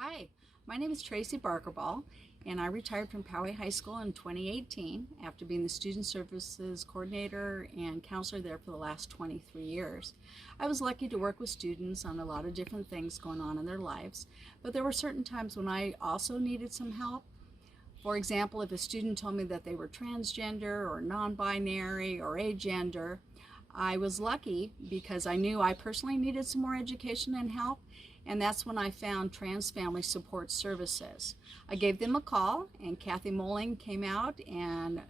Hi, my name is Tracy Barker, and I retired from Poway High School in 2018 after being the Student Services Coordinator and Counselor there for the last 23 years. I was lucky to work with students on a lot of different things going on in their lives, but there were certain times when I also needed some help. For example, if a student told me that they were transgender or non-binary or agender, I was lucky because I knew I personally needed some more education and help, and that's when I found Trans Family Support Services. I gave them a call, and Cathy Molek came out, and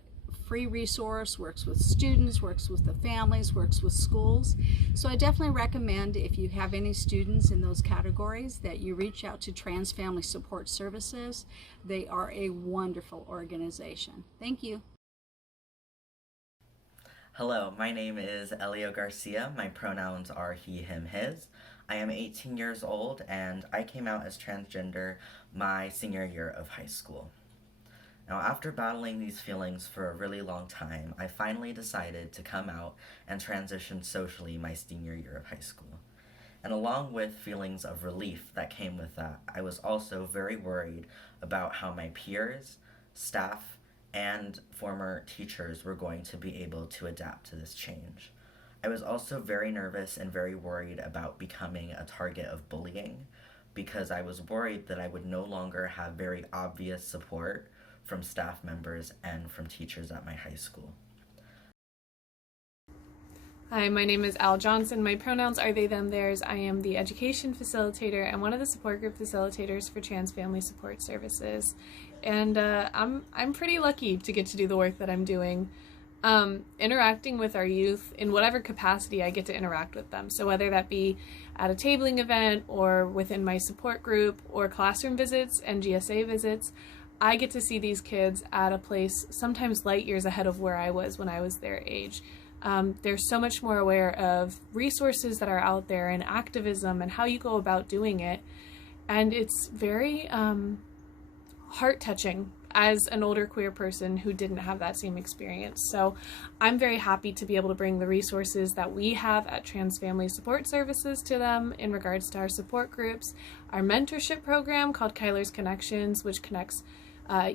free resource, works with students, works with the families, works with schools. So I definitely recommend, if you have any students in those categories, that you reach out to Trans Family Support Services. They are a wonderful organization. Thank you. Hello, my name is Eli Garcia. My pronouns are he, him, his. I am 18 years old and I came out as transgender my senior year of high school. Now, after battling these feelings for a really long time, I finally decided to come out and transition socially my senior year of high school. And along with feelings of relief that came with that, I was also very worried about how my peers, staff, and former teachers were going to be able to adapt to this change. I was also very nervous and very worried about becoming a target of bullying because I was worried that I would no longer have very obvious support from staff members and from teachers at my high school. Hi, my name is Al Johnson. My pronouns are they, them, theirs. I am the education facilitator and one of the support group facilitators for Trans Family Support Services. And I'm pretty lucky to get to do the work that I'm doing. Interacting with our youth in whatever capacity I get to interact with them. So whether that be at a tabling event or within my support group or classroom visits and GSA visits, I get to see these kids at a place sometimes light years ahead of where I was when I was their age. They're so much more aware of resources that are out there and activism and how you go about doing it. And it's very heart-touching as an older queer person who didn't have that same experience. So I'm very happy to be able to bring the resources that we have at Trans Family Support Services to them in regards to our support groups, our mentorship program called Kyler's Connections, which connects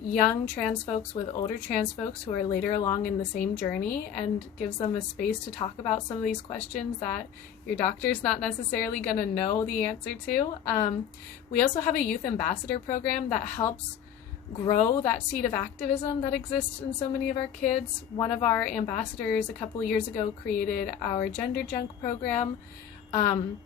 young trans folks with older trans folks who are later along in the same journey and gives them a space to talk about some of these questions that your doctor's not necessarily going to know the answer to. We also have a youth ambassador program that helps grow that seed of activism that exists in so many of our kids. One of our ambassadors a couple of years ago created our Gender Junk program, and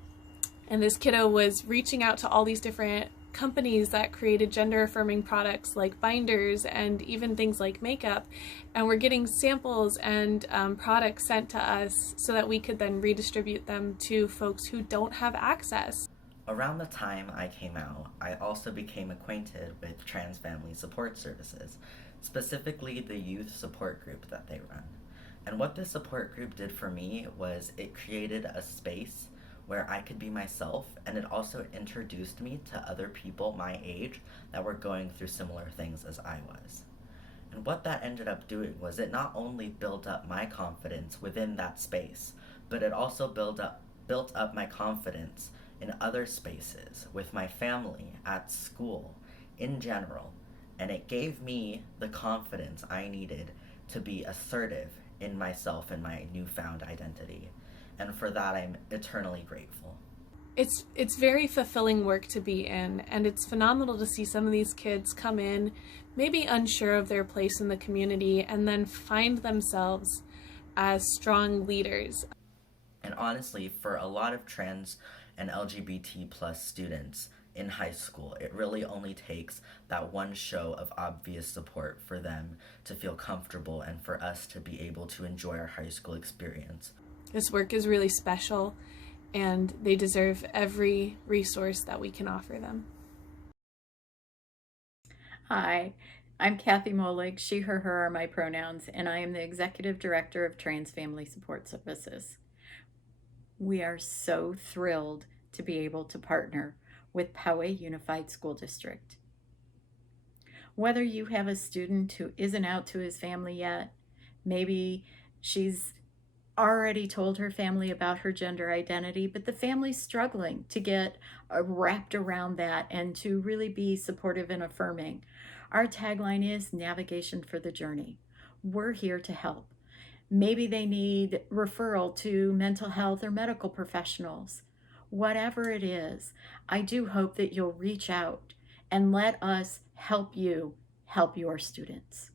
this kiddo was reaching out to all these different companies that created gender affirming products like binders and even things like makeup, and we're getting samples and products sent to us so that we could then redistribute them to folks who don't have access. Around the time I came out, I also became acquainted with Trans Family Support Services, specifically the youth support group that they run. And what this support group did for me was it created a space where I could be myself, and it also introduced me to other people my age that were going through similar things as I was. And what that ended up doing was it not only built up my confidence within that space, but it also built up my confidence in other spaces, with my family, at school, in general. And it gave me the confidence I needed to be assertive in myself and my newfound identity. And for that, I'm eternally grateful. It's very fulfilling work to be in, and it's phenomenal to see some of these kids come in maybe unsure of their place in the community and then find themselves as strong leaders. And honestly, for a lot of trans and LGBT plus students in high school, it really only takes that one show of obvious support for them to feel comfortable and for us to be able to enjoy our high school experience. This work is really special, and they deserve every resource that we can offer them. Hi, I'm Cathy Molek. She, her are my pronouns, and I am the Executive Director of Trans Family Support Services. We are so thrilled to be able to partner with Poway Unified School District. Whether you have a student who isn't out to his family yet, maybe she's already told her family about her gender identity, but the family's struggling to get wrapped around that and to really be supportive and affirming. Our tagline is navigation for the journey. We're here to help. Maybe they need referral to mental health or medical professionals. Whatever it is, I do hope that you'll reach out and let us help you help your students.